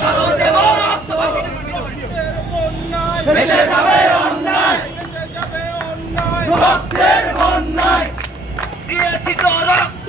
আরো দেব রক্ত ভেসে যাবে অন্যায় রক্তের বন্যায় দিয়েছি তো রক্ত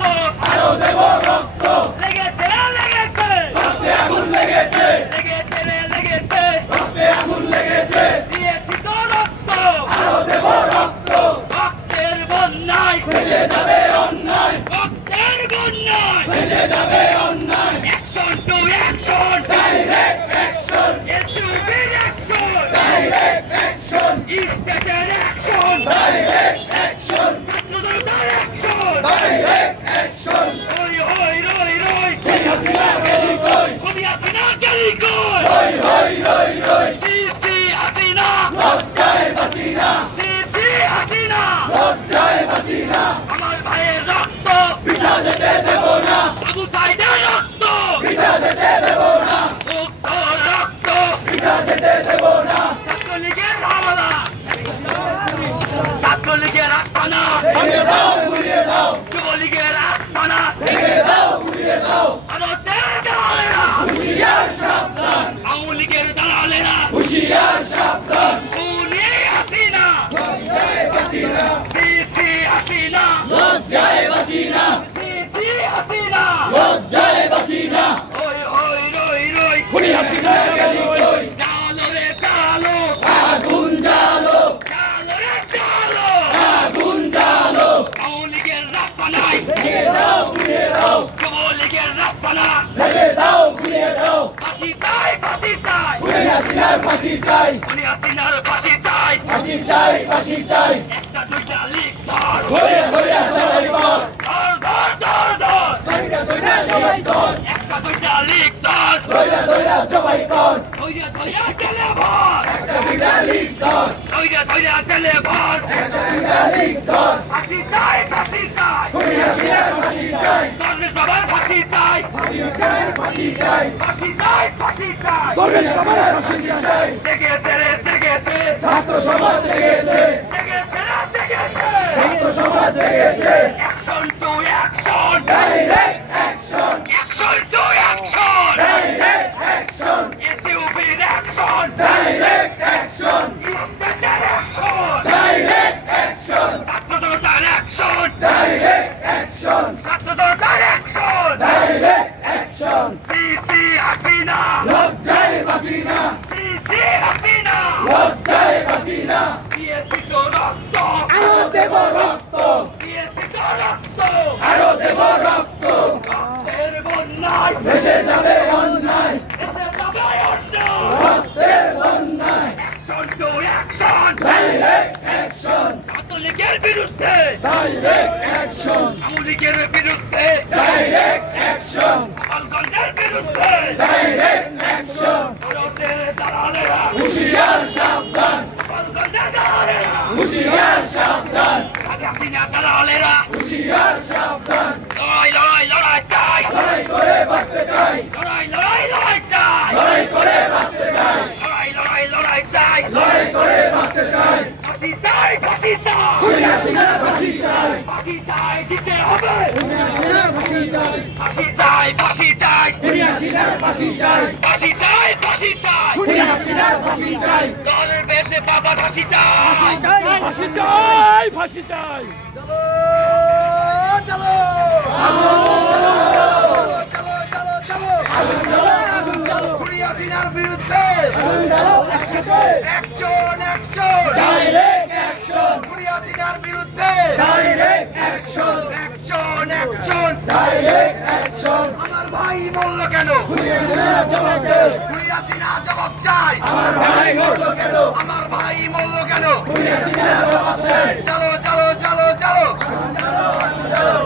আরো দেব রক্ত লেগেছে লেগেছে রক্তে আগুন লেগেছে লেগেছে লেগেছে রক্তে আগুন লেগেছে দিয়েছি তো রক্ত আরো দেব রক্ত রক্তের বন্যায় ভেসে যাবে অন্যায় রক্তের বন্যায় ভেসে যাবে অন্যায় action to action direct action এসইউবির অ্যাকশন ডাইরেক্ট অ্যাকশন স্টেটের অ্যাকশন ডাইরেক্ট অ্যাকশন ছাত্রদের অ্যাকশন ডাইরেক্ট অ্যাকশন ওই ওই রই রই শেখ হাসিনা গেলি কই কবি হাসিনা গেলি কই রই রই রই রই সিসি হাসিনা লজ্জায় বাঁচিনা সিসি হাসিনা লজ্জায় বাঁচিনা আমার ভাইয়ের রক্ত পিতা যেতে দেব না আবু সাইদের রক্ত পিতা যেতে দেব না মুক্ত রক্ত পিতা যেতে দেব না ছাত্রলীগের হামলা ছাত্রলীগের আস্তানা ভেঙে দাও গুড়িয়ে দাও যুবলীগের আস্তানা ভেঙে দাও গুড়িয়ে দাও ভারতের দালালেরা হুঁশিয়ার সাবধান আওয়ামী লীগের দালালেরা হুঁশিয়ার সাবধান খুনি হাসিনা লজ্জায় বাঁচিনা সিসি হাসিনা লজ্জায় বাঁচিনা সিসি হাসিনা লজ্জায় বাঁচিনা ওই ওই রই রই খুনি হাসিনা গেলি কই জালো রে জালো আগুন জালো জালো রে জালো আগুন জালো আওয়ামী লীগের রাস্তা নাই ভেঙে দাও গুড়িয়ে দাও যুবলীগের রাস্তা না ভেঙে দাও গুড়িয়ে দাও ফাঁসি চাই ফাঁসি চাই খুনি হাসিনার ফাঁসি চাই খুনি হাসিনার ফাঁসি চাই ফাঁসি চাই ফাঁসি চাই একটা দুইটা লিখ ধর ধরে ধরে জবাই কর ধর ধর ধর ধর ধরে ধরে জবাই কর একটা দুইটা লিখ ধর ধরে ধরে জবাই কর ধরে ধরে চলে ভর একটা দুইটা লিখ ধর ধরে ধরে চলে ভর একটা দুইটা লিখ ধর ফাঁসি চাই ফাঁসি চাই খুনি হাসিনার ফাঁসি চাই কংগ্রেস বাবার ফাঁসি চাই ফাঁসি চাই ফাঁসি চাই ফাঁসি চাই ফাঁসি চাই কংগ্রেস বাবার ফাঁসি চাই জেগেছে রে জেগেছে ছাত্র সমাজ জেগেছে জেগেছে রে জেগেছে ছাত্র সমাজ জেগেছে action to action direct action action to action direct action এসইউবির অ্যাকশন ডাইরেক্ট অ্যাকশন স্টেটের অ্যাকশন ডাইরেক্ট অ্যাকশন ছাত্রদের অ্যাকশন ডাইরেক্ট অ্যাকশন ছাত্রদের অ্যাকশন ডাইরেক্ট অ্যাকশন সিসি হাসিনা লজ্জায় বাঁচিনা সিসি হাসিনা লজ্জায় বাঁচিনা দিয়েছি তো রক্ত আরো দেব রক্ত দিয়েছি তো রক্ত আরো দেব রক্ত রক্তের বন্যায় ভেসে যাবে অন্যায় ভেসে যাবে অন্যায় রক্তের বন্যায় action to action direct action ছাত্রলীগের বিরুদ্ধে ডাইরেক্ট অ্যাকশন আওয়ামী লীগের বিরুদ্ধে ডাইরেক্ট অ্যাকশন গোপালগঞ্জের বিরুদ্ধে ডাইরেক্ট অ্যাকশন ভারতের দালালেরা হুঁশিয়ার সাবধান গোপালগঞ্জের দালালেরা হুঁশিয়ার সাবধান হাসিনা দালালেরা হুঁশিয়ার সাবধান লড়াই লড়াই লড়াই চাই লড়াই করে বাঁচতে চাই লড়াই লড়াই লড়াই চাই লড়াই করে বাঁচতে চাই লড়াই লড়াই লড়াই চাই লড়াই করে বাঁচতে চাই ফাঁসি চাই ফাঁসি চাই খুনি হাসিনার ফাঁসি চাই ফাঁসি চাই দিতে হবে খুনি হাসিনার ফাঁসি চাই ফাঁসি চাই ফাঁসি চাই খুনি হাসিনার ফাঁসি চাই ফাঁসি চাই ফাঁসি চাই খুনি হাসিনার ফাঁসি চাই দলের বেশে বাবা ফাঁসি চাই ফাঁসি চাই ফাঁসি চাই চলো চলো চলো চলো আগুন জ্বালো আগুন জ্বালো খুনি হাসিনার বিরুদ্ধে আগুন জ্বালো একসাথে অ্যাকশন অ্যাকশন ডাইরেক্ট অ্যাকশন খুনি হাসিনার বিরুদ্ধে direct action action action direct action আমার ভাই বলল কেন খুনি হাসিনা জবাব দে খুনি হাসিনা জবাব চাই আমার ভাই বলল কেন আমার ভাই বলল কেন খুনি হাসিনা জবাব চাই চলো চলো চলো চলো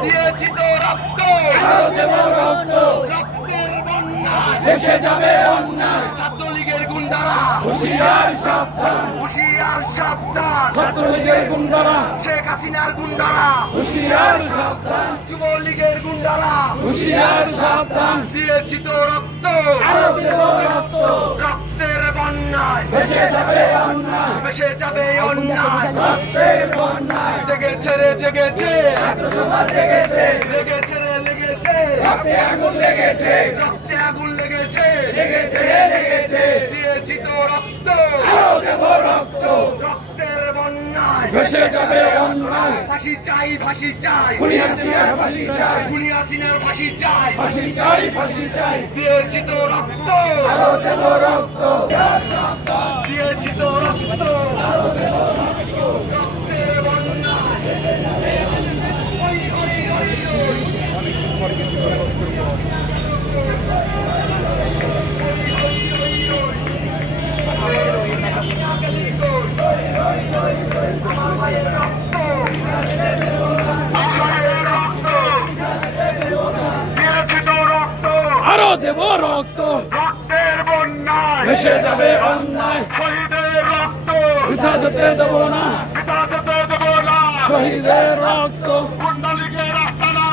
দিয়েছি তো রক্ত আরো দেব রক্ত রক্তের বন্যায় ভেসে যাবে অন্যায় ছাত্রলীগের গুন্ডারা হুঁশিয়ার সাবধান হুঁশিয়ার সাবধান ছাত্রলীগের গুন্ডারা শেখ হাসিনার গুন্ডারা হুঁশিয়ার সাবধান যুবলীগের গুন্ডারা হুঁশিয়ার সাবধান দিয়েছি তো রক্ত আরো দেব রক্ত রক্তের বন্যায় ভেসে যাবে অন্যায় ভেসে যাবে অন্যায় রক্তের বন্যায় জেগেছে রে জেগেছে ছাত্র সমাজ জেগেছে লেগেছে রে লেগেছে রক্তে আগুন লেগেছে রক্তে আগুন লেগেছে লেগেছে রে ভেসে যাবে অন্যায় ফাঁসি চাই ফাঁসি চাই খুনি হাসিনার ফাঁসি চাই খুনি হাসিনার ফাঁসি চাই ফাঁসি চাই ফাঁসি চাই দিয়েছি তো রক্ত আরো দেব রক্ত দিয়েছি তো রক্ত রক্তের বন্যা ওই ওই ওই ওই আরো দেব রক্ত রক্তের বন্যায় ভেসে যাবে অন্যায় শহীদের রক্ত বৃথা যেতে দেব না পিতা যেতে দেব না শহীদের রক্ত কুণ্ডলীকের আস্তানা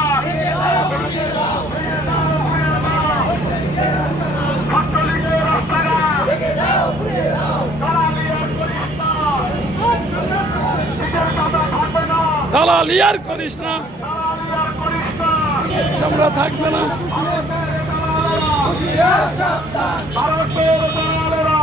কুণ্ডলীকের আস্তানা দালালি আর করিস না আমরা থাকবে না ভারতের দালালেরা